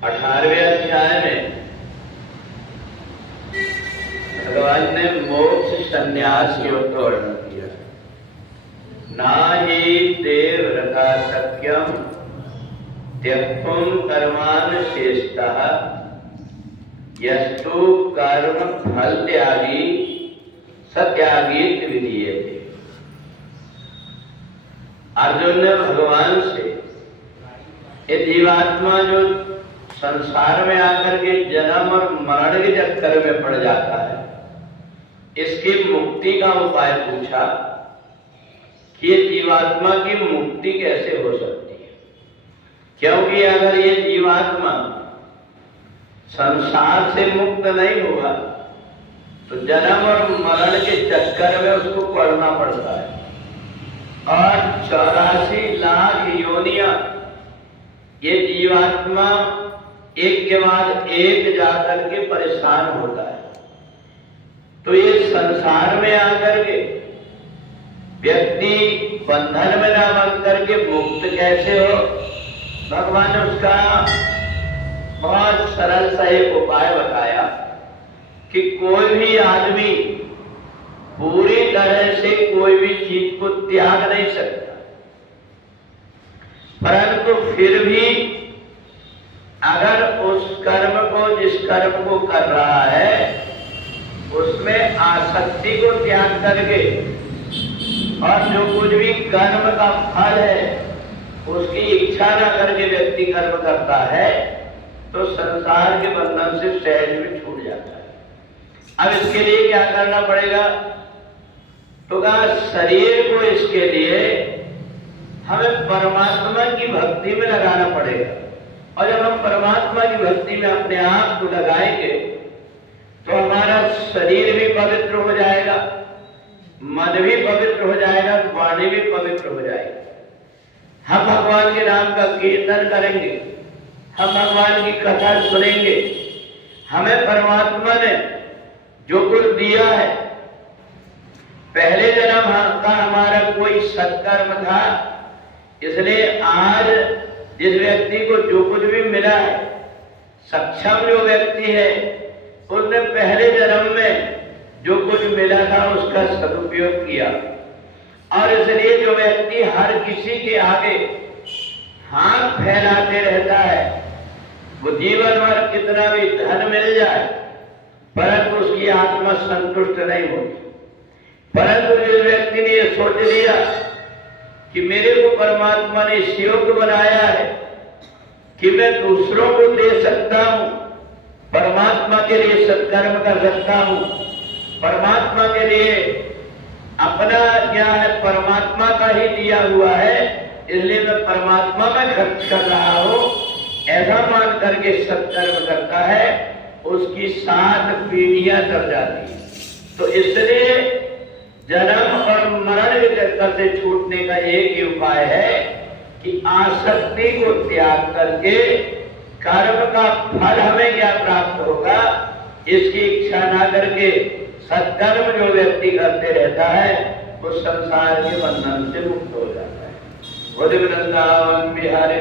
18वें अध्याय में भगवान ने मोक्ष संन्यास योग का वर्णन किया। ना ही ते व्रता शक्यम त्यक्तुम कर्मान शेषतः यस्तु कर्म फल त्यागी सत्यागीत विधीयते। अर्जुन ने भगवान से ये जीवात्मा जो संसार में आकर के जन्म और मरण के चक्कर में पड़ जाता है, इसकी मुक्ति का उपाय पूछा कि ये जीवात्मा की मुक्ति कैसे हो सकती है। क्योंकि अगर ये जीवात्मा संसार से मुक्त नहीं हुआ तो जन्म और मरण के चक्कर में उसको पड़ना पड़ता है और 84 लाख योनियां ये जीवात्मा एक के बाद एक जाकर के परेशान होता है। तो ये संसार में आकर के व्यक्ति बंधन में ना बन करके मुक्त कैसे हो, भगवान ने उसका बहुत सरल सा एक उपाय बताया कि कोई भी आदमी पूरी तरह से कोई भी चीज को त्याग नहीं सकता, परंतु फिर भी अगर उस कर्म को जिस कर्म को कर रहा है उसमें आसक्ति को त्याग करके और जो कुछ भी कर्म का फल है उसकी इच्छा न करके व्यक्ति कर्म करता है तो संसार के बंधन से सहज में छूट जाता है। अब इसके लिए क्या करना पड़ेगा, तो कहा शरीर को इसके लिए हमें परमात्मा की भक्ति में लगाना पड़ेगा। और जब हम परमात्मा की भक्ति में अपने आप को लगाएंगे तो हमारा शरीर भी पवित्र हो जाएगा, मन भी पवित्र हो जाएगा, वाणी भी पवित्र हो जाएगी। हम भगवान के नाम का कीर्तन करेंगे, हम भगवान की कथा सुनेंगे। हमें परमात्मा ने जो कुछ दिया है, पहले जन्म का हमारा कोई सत्कर्म था, इसलिए आज जिस व्यक्ति को जो कुछ भी मिला है, सक्षम जो व्यक्ति है उसने पहले जन्म में जो कुछ मिला था उसका सदुपयोग किया। और इसलिए जो व्यक्ति हर किसी के आगे हाथ फैलाते रहता है, वो जीवन भर कितना भी धन मिल जाए परंतु उसकी आत्मा संतुष्ट नहीं होती। परंतु जिस व्यक्ति ने यह सोच लिया कि मेरे को परमात्मा ने इस योग्य बनाया है कि मैं दूसरों को दे सकता हूं, परमात्मा के लिए सत्कर्म कर सकता हूं, परमात्मा के लिए अपना क्या है परमात्मा का ही दिया हुआ है, इसलिए मैं परमात्मा में खर्च कर रहा हूं, ऐसा मान करके सत्कर्म करता है, उसकी 7 पीढ़ियां चल जाती है। तो इसलिए जन्म और मरण के चक्कर से छूटने का एक ही उपाय है कि आसक्ति को त्याग करके कर्म का फल हमें क्या प्राप्त होगा इसकी इच्छा ना करके सत्कर्म जो व्यक्ति करते रहता है वो संसार के बंधन से मुक्त हो जाता है। वृंदावन बिहारी